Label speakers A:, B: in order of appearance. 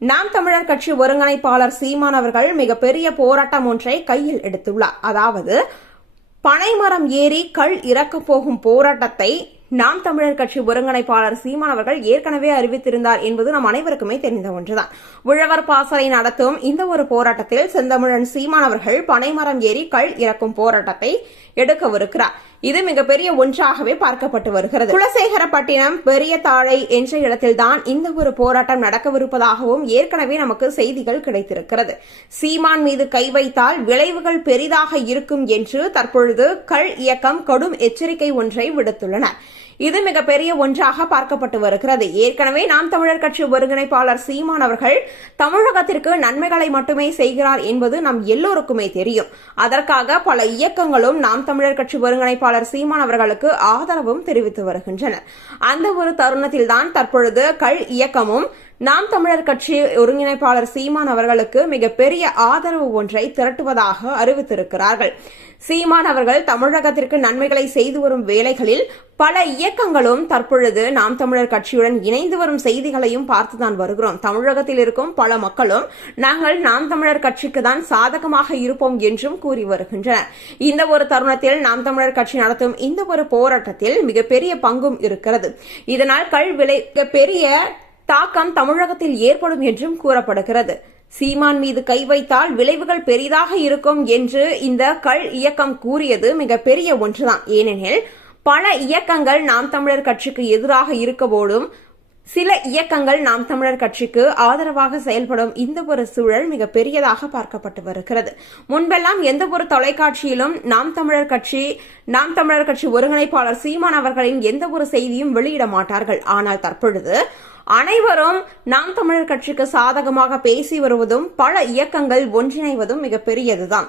A: நாம் தமிழர் கட்சி ஒருங்கிணைப்பாளர் சீமான் அவர்கள் மிகப்பெரிய போராட்டம் ஒன்றை கையில் எடுத்துள்ளார். அதாவது பனைமரம் ஏறி கள் இறக்கப் போகும் போராட்டத்தை நாம் தமிழர் கட்சி ஒருங்கிணைப்பாளர் சீமான் அவர்கள் ஏற்கனவே அறிவித்திருந்தார் என்பது நம் அனைவருக்குமே தெரிந்த ஒன்றுதான். உழவர் பாசறை நடத்தும் இந்த ஒரு போராட்டத்தில் செந்தமிழன் சீமான் அவர்கள் பனைமரம் ஏறி கள் இறக்கும் போராட்டத்தை எடுக்கவிருக்கிறார். இது மிகப்பெரிய ஒன்றாகவே பார்க்கப்பட்டு வருகிறது. குலசேகரப்பட்டினம் பெரிய தாழை என்ற இடத்தில்தான் இந்த ஒரு போராட்டம் நடக்கவிருப்பதாகவும் ஏற்கனவே நமக்கு செய்திகள் கிடைத்திருக்கிறது. சீமான் மீது கை வைத்தால் விளைவுகள் பெரிதாக இருக்கும் என்று தற்பொழுது கள் இயக்கம் கடும் எச்சரிக்கை ஒன்றை விடுத்துள்ளனர் இது மிகப்பெரிய ஒன்றாக பார்க்கப்பட்டு வருகிறது. ஏற்கனவே நாம் தமிழர் கட்சி ஒருங்கிணைப்பாளர் சீமான் அவர்கள் தமிழகத்திற்கு நன்மைகளை மட்டுமே செய்கிறார் என்பது நம் எல்லோருக்குமே தெரியும். அதற்காக பல இயக்கங்களும் நாம் தமிழர் கட்சி ஒருங்கிணைப்பாளர் சீமான் அவர்களுக்கு ஆதரவும் தெரிவித்து வருகின்றனர் அந்த ஒரு தருணத்தில்தான் தற்பொழுது கள் இயக்கமும் நாம் தமிழர் கட்சி ஒருங்கிணைப்பாளர் சீமான் அவர்களுக்கு மிகப்பெரிய ஆதரவு ஒன்றை திரட்டுவதாக அறிவித்திருக்கிறார்கள். சீமான் அவர்கள் தமிழகத்திற்கு நன்மைகளை செய்து வரும் வேலைகளில் பல இயக்கங்களும் தற்பொழுது நாம் தமிழர் கட்சியுடன் இணைந்து வரும் செய்திகளையும் பார்த்துதான் வருகிறோம். தமிழகத்தில் இருக்கும் பல மக்களும் நாங்கள் நாம் தமிழர் கட்சிக்கு தான் சாதகமாக இருப்போம் என்றும் கூறி வருகின்றனர். இந்த ஒரு தருணத்தில் நாம் தமிழர் கட்சி நடத்தும் இந்த ஒரு போராட்டத்தில் மிகப்பெரிய பங்கும் இருக்கிறது. இதனால் கல் விலை பெரிய தாக்கம் தமிழகத்தில் ஏற்படும் என்றும் கூறப்படுகிறது. சீமான் மீது கை வைத்தால் விளைவுகள் பெரிதாக இருக்கும் என்று இந்த கள் இயக்கம் கூறியது மிகப்பெரிய ஒன்றுதான். ஏனெனில் பல இயக்கங்கள் நாம் தமிழர் கட்சிக்கு எதிராக இருக்கபோதும் சில இயக்கங்கள் நாம் தமிழர் கட்சிக்கு ஆதரவாக செயல்படும் இந்த ஒரு சூழல் மிக பெரியதாக பார்க்கப்பட்டு வருகிறது. முன்பெல்லாம் எந்த ஒரு தொலைக்காட்சியிலும் நாம் தமிழர் கட்சி நாம் தமிழர் கட்சி ஒருங்கிணைப்பாளர் சீமான் அவர்களின் எந்த ஒரு செய்தியும் வெளியிட மாட்டார்கள். ஆனால் தற்பொழுது அனைவரும் நாம் தமிழர் கட்சிக்கு சாதகமாக பேசி வருவதும் பல இயக்கங்கள் ஒன்றிணைவதும் மிகப்பெரியதுதான்.